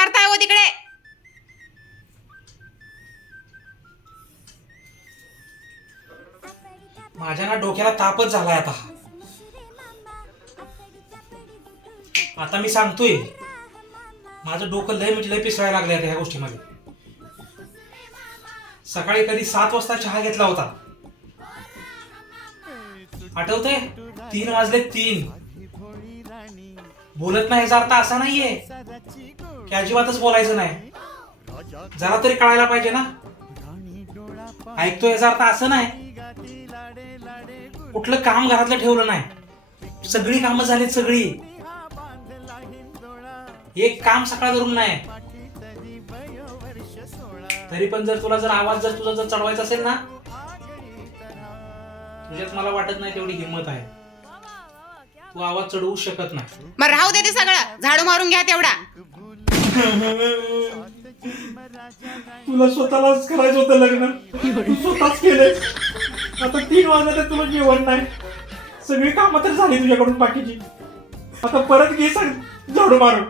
करताय हो तिकडे. माझ्या ना डोक्याला तापच झालाय आता. आता मी सांगतोय माझं डोकं लय म्हणजे लय पिसवायला लागले आता ह्या गोष्टीमध्ये. सकाळी कधी सात वाजता चहा घेतला होता. आठवतंय? तीन वाजले तीन. बोलत नाही याचा अर्थ असा नाहीये. की अजिबातच बोलायचं नाही. जरा तरी कळायला पाहिजे ना. ऐकतोय याचा अर्थ असं नाही. कुठलं काम घरातलं ठेवलं नाही. सगळी कामं झालीत सगळी. एक काम सकाळ धरून नाही. तरी पण जर तुला जर आवाज जर तुझा जर चढवायचा असेल ना तुझ्यात मला वाटत नाही तेवढी हिंमत आहे. तू आवाज चढवू शकत नाही. मग राहू दे ते सगळं. झाडू मारून घ्या तेवढा. तुला स्वतःलाच करायचं होतं लग्न. तू स्वतःच केलंय. आता तीन वाजता तुला जेवण नाही. सगळी कामं तर झाली तुझ्याकडून बाकीची आता परत घे सांग झाडू मारून.